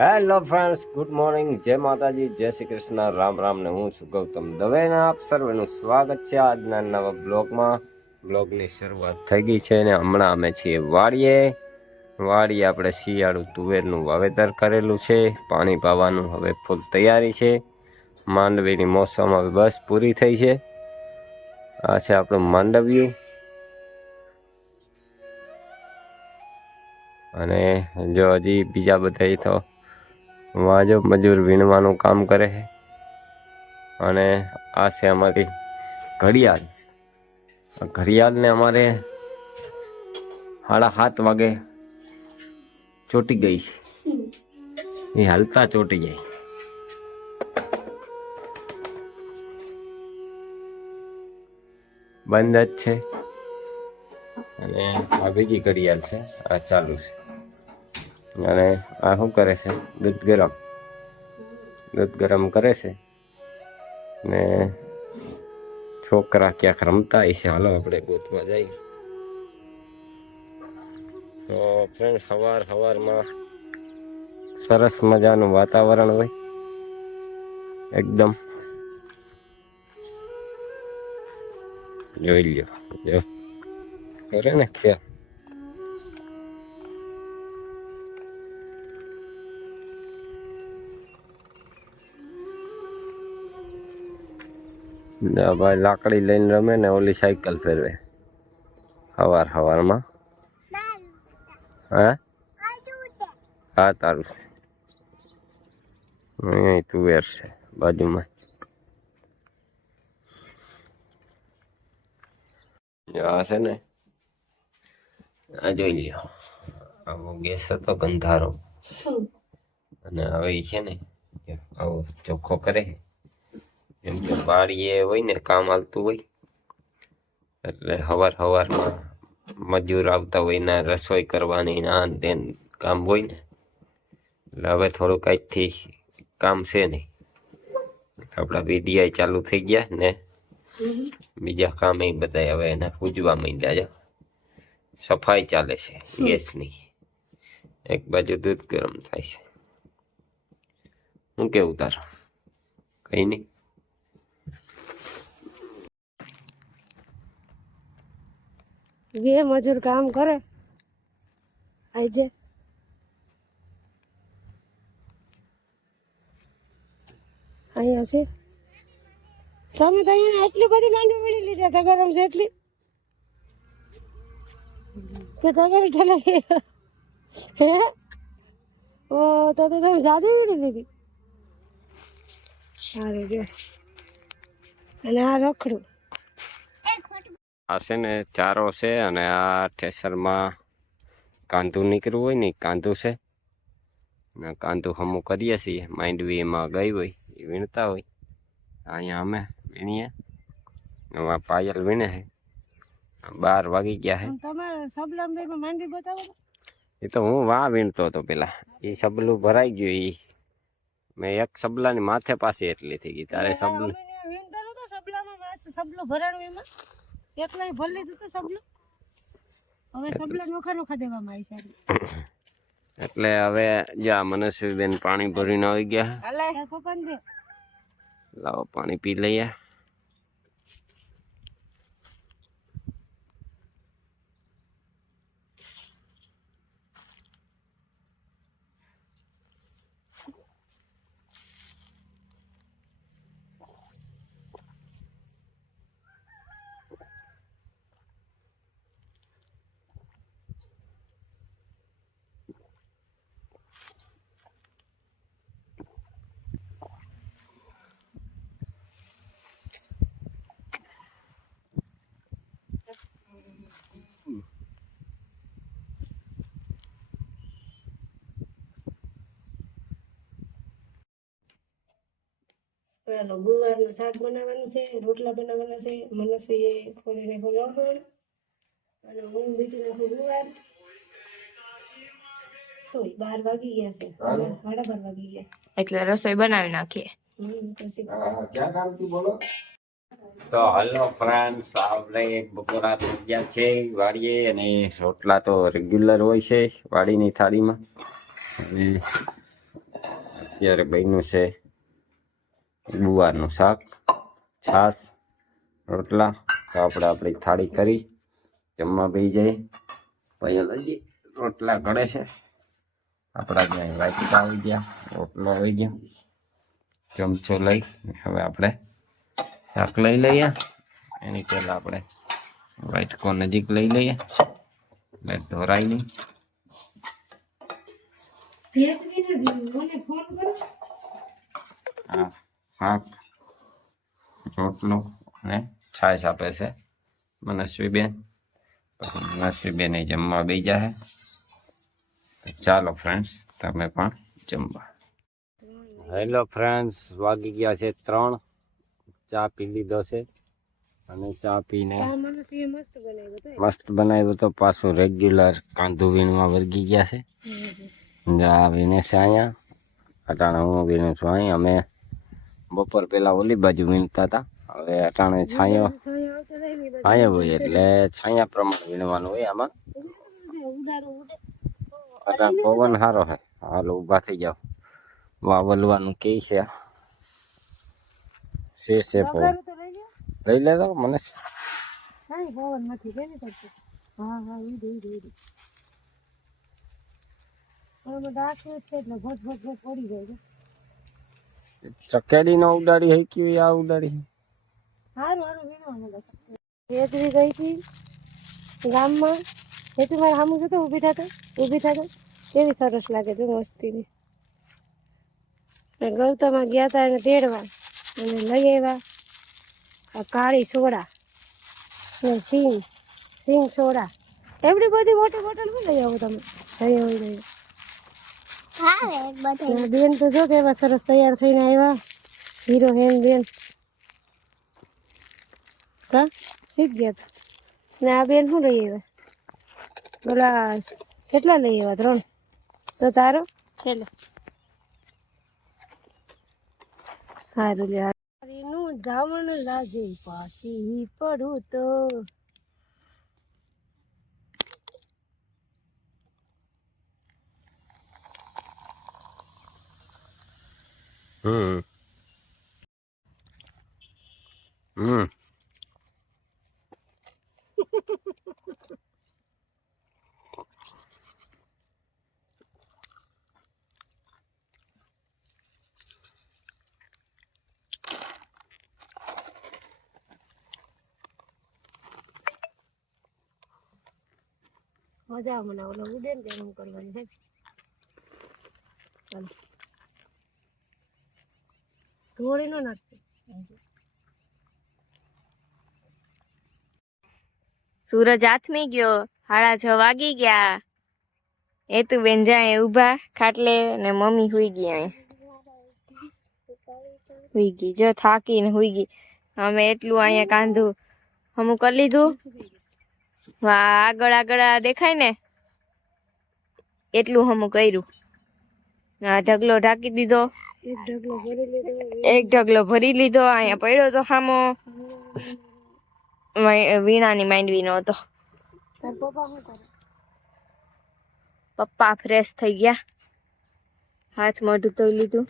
Hello friends good morning જય માતાજી. જય શ્રી કૃષ્ણ. રામ રામ ને હું છું ગૌતમ દવેના આપ સર્વેનું સ્વાગત છે આજના નવા બ્લોગમાં. બ્લોગની શરૂઆત થઈ ગઈ છે ને હમણાં અમે છીએ વાડીએ. વાડીએ આપણે શિયાળુ તુવેરનું વાવેતર કરેલું છે. પાણી પાવાનું હવે ફૂલ તૈયારી છે. માંડવીની મોસમ હવે બસ પૂરી થઈ છે. આ છે આપણું માંડવ્યું. અને જો હજી બીજા બધા તો વાજો મજૂર વીણવાનું કામ કરે છે. અને આ છે અમારી ઘડિયાળ. ઘડિયાળને અમારે સાડા સાત વાગે ચોટી ગઈ છે. એ હાલતા ચોટી જાય. બંધ જ છે. અને આ ઘડિયાળ છે. આ ચાલુ છે. અને આ શું કરે છે? દૂધ ગરમ. દૂધ ગરમ કરે છે ને છોકરા ક્યાંક રમતા હશે હાલો આપણે ગોતવા જઈએ. તો ફ્રેન્ડ સવાર સવારમાં સરસ મજાનું વાતાવરણ હોય. એકદમ. જોઈ લ્યો. જો. કરે ને ખ્યાલ. ના ભાઈ લાકડી લઈને રમે ને ઓલી સાયકલ ફેરવે હવાર હવારમાં. હા? હા તારું છે. તુવેર છે બાજુમાં. જો આ છે ને? આ જોઈ લ્યો. આવો ગેસ હતો ગંધારો અને હવે છે ને આવો ચોખ્ખો કરે. એમ કે વાડીએ હોય ને કામ હાલતું હોય એટલે હવાર હવારમાં મજૂર આવતા હોય ને રસોઈ કરવાની ને આ ને કામ હોય ને. એટલે હવે થોડુંક આજથી કામ છે નહીં આપણા વીડિયા ચાલુ થઈ ગયા ને. બીજા કામ એ બધા હવે એને પૂજવા માંડ્યા છે. સફાઈ ચાલે છે ગેસની. એક બાજુ દૂધ ગરમ થાય છે. હું કેવું તારું? કઈ નહીં. બે મજૂર કામ કરે. આજે અહીંયા છે. તમે તો અહીંયા એટલી બધી માંડવી વીણી લીધી હતા ગરમ છે એટલી. કે તગારી ઠલાઈ હે? ઓ, તો તો તમે જાદુ વીણી લીધી. સારું અને આ રખડું. આ છે ને ચારો છે અને આ ઠેસરમાં કાંદું નીકળ્યું હોય ને કાંદું છે. ને કાંદું હમું કરીએ છીએ. માંડવી એમાં ગઈ હોય એ વીણતા હોય. અહીંયા અમે વીણીએ. એમાં પાયલ વીણે છે. બાર વાગી ગયા છે. એ તો હું વા વીણતો હતો પેલા. એ સબલું ભરાઈ ગયું એ મેં એક સબલાની માથે પાસે એટલી થઈ ગઈ. તારે સબલું સબલામાં સબલું ભરાણું એમાં? એકલાય ભરી લીધું હતું સબલું હવે સબલા નોખા નોખા દેવામાં આવી સાહેબ એટલે હવે જા મનસ્વીબેન પાણી ભરીને આવી ગયા. છે. લાવો પાણી પી લઈએ. પેલો ગુવારનું શાક બનાવવાનું છે રોટલા બનાવવાના છે મનસ્વીએ ખોલીને ખોલવાનું અને હું બીટી નાખું ગુવાર. તો બાર વાગી ગયા છે સાડા બાર વાગી ગયા. એટલે રસોઈ બનાવી નાખીએ. તો હલો ફ્રેન્ડ્સ આપણે એક બપોરા થઈ ગયા છે વાડીએ અને રોટલા તો રેગ્યુલર હોય છે વાડીની થાળીમાં. અને અત્યારે બન્યું છે ગુવારનું શાક, છાશ, રોટલા, તો આપણે આપણી થાળી કરી, જમવા બી જઈએ. પછી રોટલા ઘડે છે. આપણા ત્યાં વાટકા આવી ગયા. રોટલો આવી ગયો. ચમચો લઈ. હવે આપણે શાક લઈ લઈએ. એની પહેલાં આપણે વાટકો નજીક લઈ લઈએ. એટલે ઢોરાય નહીં ભેંસની નથી મને ફોન કરો આ શાક રોટલો અને છાશ આપે છે. મનસ્વીબેન મનસ્વીબેન એ જમવા બે જાય ચાલો ફ્રેન્ડ્સ તમે પણ જમવા. હેલો ફ્રેન્ડ્સ વાગી ગયા છે ત્રણ. ચા પી લીધો છે અને ચા પીને મસ્ત બનાવ્યો તો બનાવ્યું તો પાછું રેગ્યુલર કાંદુ વીણવા વર્ગી ગયા છે. જા વીણે છે અહીંયા અટાણે હું વીણું છું અહીં અમે બપોર પહેલા ઓલી બાજુ વીણતા હતા હવે અટાણે છાંયો. છાંયો હોય એટલે છાંયા પ્રમાણે વીણવાનું હોય આમાં. અટાણે પવન સારો છે હાલ ઊભા થઈ જાઓ. વાવલવાનું કે છે છે છે પવન. લઈ લેતો મને. પવન નથી, કેવી હા હા, ઈ એટલે ભોજ ભોજ ભોજ પડી જાય ચકેડી નો ઉડાડી હઈ કયું આ ઉડાડી હારું હારું વીણવાનું બસ હેતવી ગઈ હતી ગામમાં. હેતુ મારા સામું જતો ઊભી થતો ઊભી થતો. કેવી સરસ લાગે છે મસ્તીની. ને ગૌતમમાં ગયા હતા એને તેડવા. અને લઈ આવ્યા આ કાળી સોડા ને સિંગ સિંગ સોડા. એવડી બધી મોટી બોટલ શું લઈ આવો તમે? લઈ આવી, લઈ આવો બેન તો જો કેવા સરસ તૈયાર થઈને આવ્યા. હીરો હેમ બેન. હા? શીખ ગયા તા? ને આ બેન શું લઈ આવ્યા? બોલા કેટલા લઈ આવ્યા? ત્રણ? તો તારો? છેલ્લે. સારું લે નું જામણ લાગે પાછી પડું તો. હમ હમ મજા મને ઓલો ઉડે ને તેનું કરવાની છે ચાલો ઢોળી નો નાખતી સૂરજ આથમી ગયો, હાડા છ વાગી ગયા. એ તું બેન જાય ઊભા ખાટલે ને મમ્મી હુઈ અહીં. હુઈ ગઈ, જો થાકીને હુઈ ગઈ. અમે એટલું અહીંયા કાંધું હમું કરી લીધું. વાહ, આગળ આગળ દેખાય ને? એટલું હમું કર્યું. આ ઢગલો ઢાંકી દીધો. એક ઢગલો ભરી લીધો અહીંયા પડ્યો તો સામો વીણાની માંડવીનો હતો. પપ્પા પપ્પા ફ્રેશ થઈ ગયા. હાથ મોઢું ધોઈ લીધું.